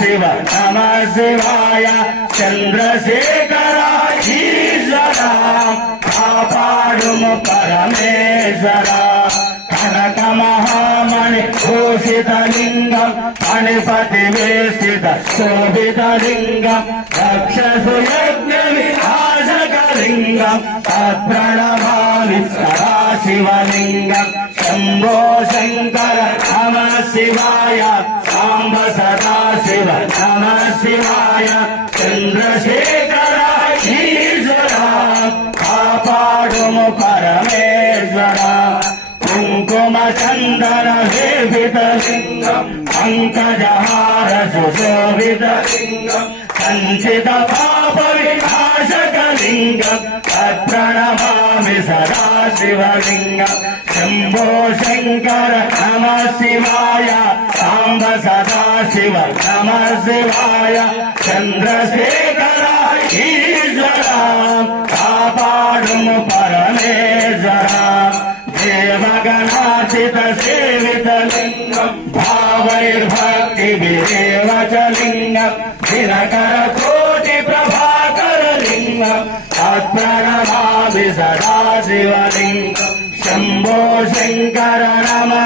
शिव नमः शिवाय चंद्रशेखर ईश्वरा कापाडुमु परमेश्वरा कनक महामणि भूषित लिंगम मणिपति वेष्टित शोभित लिंगम रक्षसु यज्ञ विनाशक लिंगम तत्प्रणमामि सदा शिवलिंगम शंभो शंकर नमः शिवाय सांब सदा शिव नमः शिवाय चंद्रशेखर ईश्वरा कापाडुमु परमेश्वरा कुंकुम चंदन लेपित लिंगम पंकजहार सुशोभित लिंगम संचित पाप विनाशक लिंगम तत्प्रणमामि सदा शिवलिंगम शंभो शंकर नमः शिवाय सांब सदा शिव नमः शिवाय चंद्रशेखर ईश्वरा कापाडुमु परमेश्वरा देवगणार्चित सेवित लिंगम भावैर्भक्ति विदेव च लिंगम दिनकर कोटि प्रभाकर लिंगम तत्प्रणमामि सदा शिवलिंगम शंभो शंकर नमः